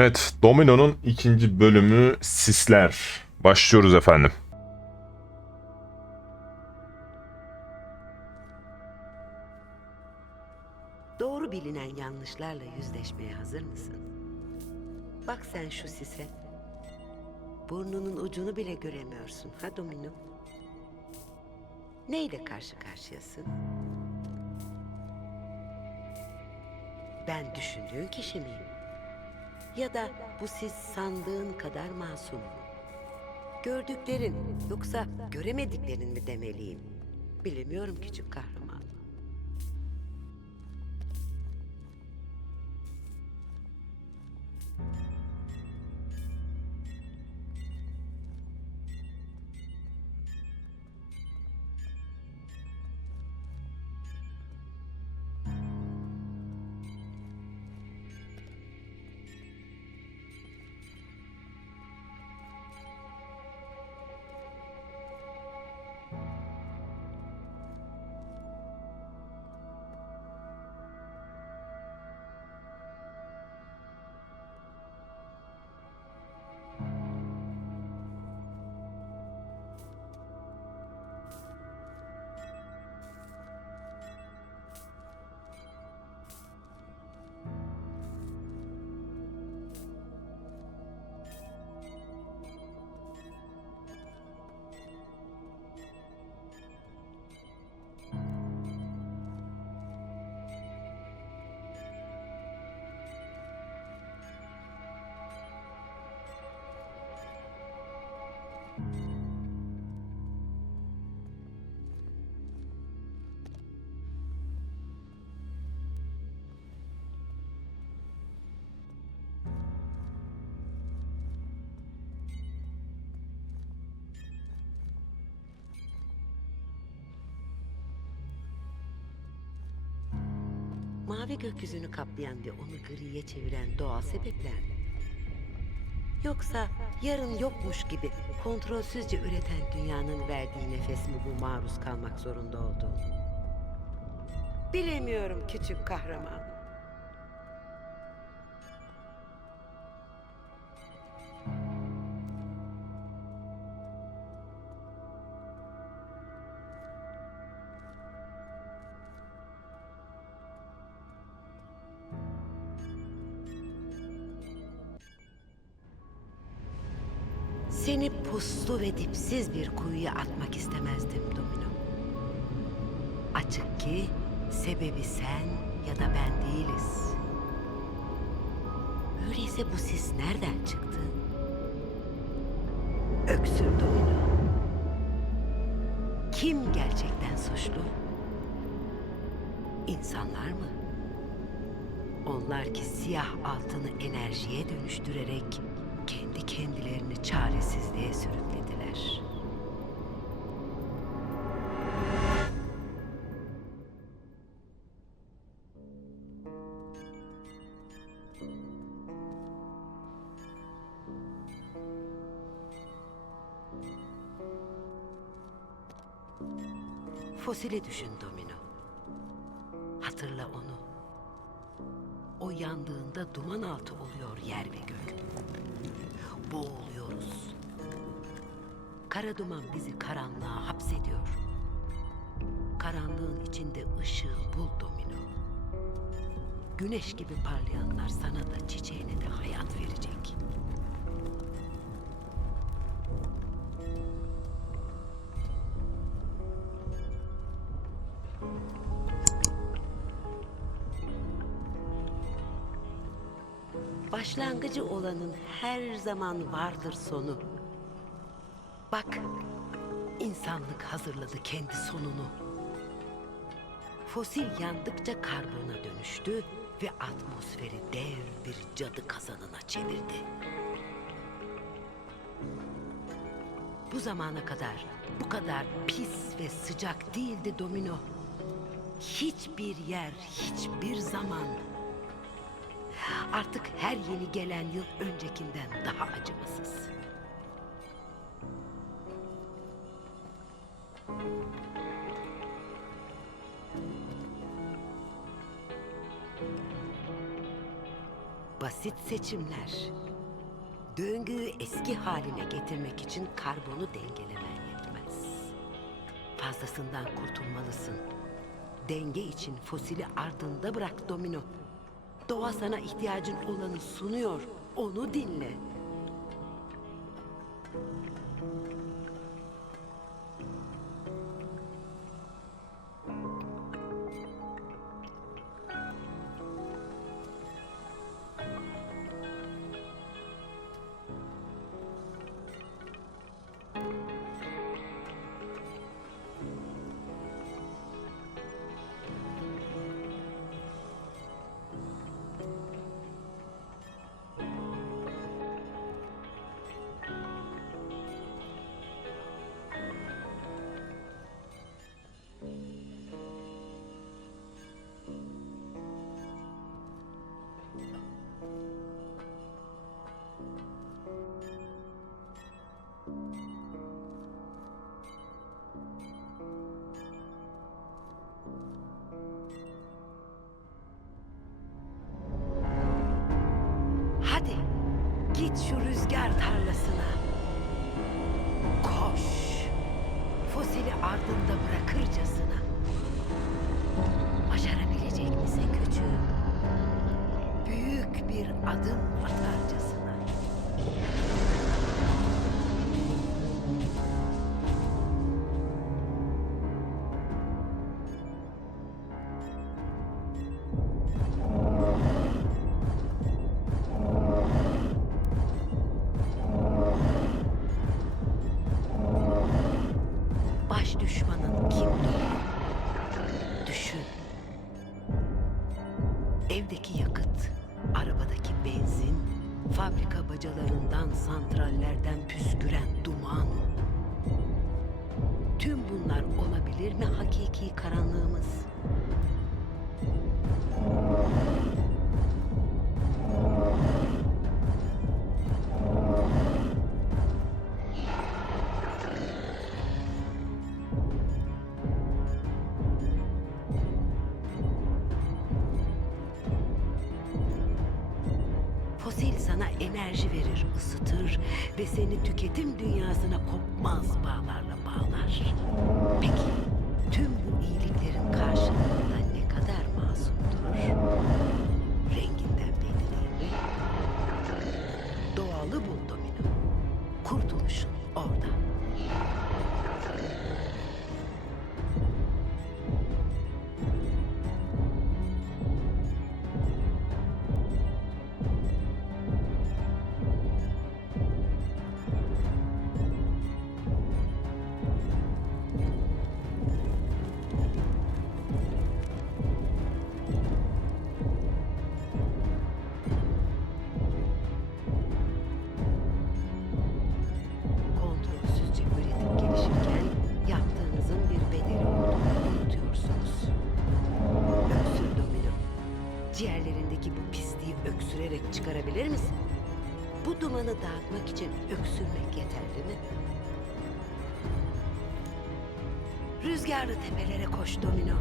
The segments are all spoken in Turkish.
Evet, Domino'nun ikinci bölümü Sisler. Başlıyoruz efendim. Doğru bilinen yanlışlarla yüzleşmeye hazır mısın? Bak sen şu sise. Burnunun ucunu bile göremiyorsun ha Domino? Neyle karşı karşıyasın? Ben düşündüğün kişi miyim? Ya da bu sis sandığın kadar masum mu? Gördüklerin yoksa göremediklerin mi demeliyim? Bilemiyorum küçük kahraman. Mavi gökyüzünü kaplayan ve onu griye çeviren doğal sebepler mi? Yoksa yarın yokmuş gibi kontrolsüzce üreten dünyanın verdiği nefes mi bu maruz kalmak zorunda olduğu? Bilemiyorum küçük kahraman. Seni puslu ve dipsiz bir kuyuya atmak istemezdim Domino. Açık ki sebebi sen ya da ben değiliz. Öyleyse bu sis nereden çıktı? Öksür Domino. Kim gerçekten suçlu? İnsanlar mı? Onlar ki siyah altını enerjiye dönüştürerek kendilerini çaresizliğe sürüklediler. Fosili düşün Domino. Hatırla onu. O yandığında duman altı oluyor yer ve gök. Boğuluyoruz. Kara duman bizi karanlığa hapsediyor. Karanlığın içinde ışığı bul domino. Güneş gibi parlayanlar sana da çiçeğine de hayat verecek. Başlangıcı olanın her zaman vardır sonu. Bak, insanlık hazırladı kendi sonunu. Fosil yandıkça karbona dönüştü ve atmosferi dev bir cadı kazanına çevirdi. Bu zamana kadar bu kadar pis ve sıcak değildi domino. Hiçbir yer, hiçbir zaman Artık her yeni gelen yıl öncekinden daha acımasız. basit seçimler. Döngüyü eski haline getirmek için karbonu dengelemen yetmez. Fazlasından kurtulmalısın. Denge için fosili ardında bırak domino. Doğa sana ihtiyacın olanı sunuyor. Onu dinle. Git şu rüzgar tarlasına. Koş. Fosili ardında bırakırcasına. Başarabilecek misin küçüğüm? Büyük bir adım atarcasına. Fabrika bacalarından, santrallerden püsküren duman. Tüm bunlar olabilir mi hakiki karanlığımız? Enerji verir, ısıtır ve seni tüketim dünyasına kopmaz bağlarla Ciğerlerindeki bu pisliği öksürerek çıkarabilir misin? Bu dumanı dağıtmak için öksürmek yeterli mi? Rüzgarlı tepelere koş domino.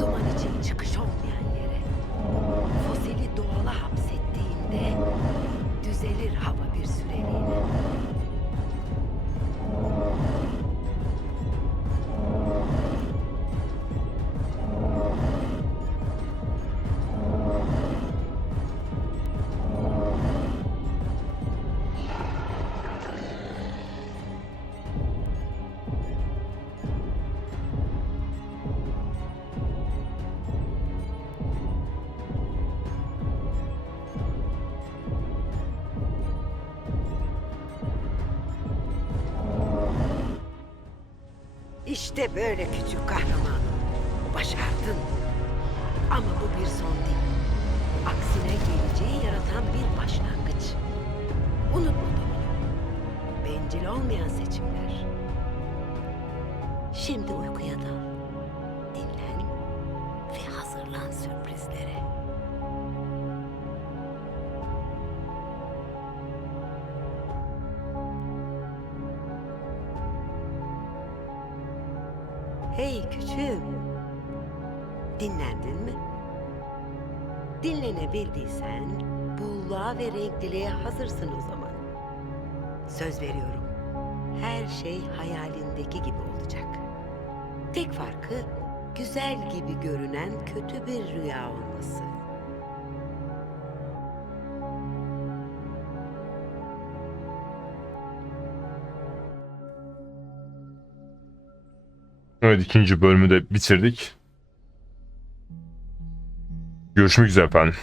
Duman için çıkış olmayan yere. Fosili doğala hapsettiğinde düzelir hava bir süreliğine. İşte böyle küçük kahramanım. Başardın. Ama bu bir son değil. Aksine geleceği yaratan bir başlangıç. Unutma Domino. Bencil olmayan seçimler. Şimdi uykuya dal. Küçüğüm. Dinlendin mi? Dinlenebildiysen Bolluğa ve renkliliğe hazırsın o zaman. Söz veriyorum. Her şey hayalindeki gibi olacak. Tek farkı güzel gibi görünen kötü bir rüya olması. Evet ikinci bölümü de bitirdik. Görüşmek üzere efendim.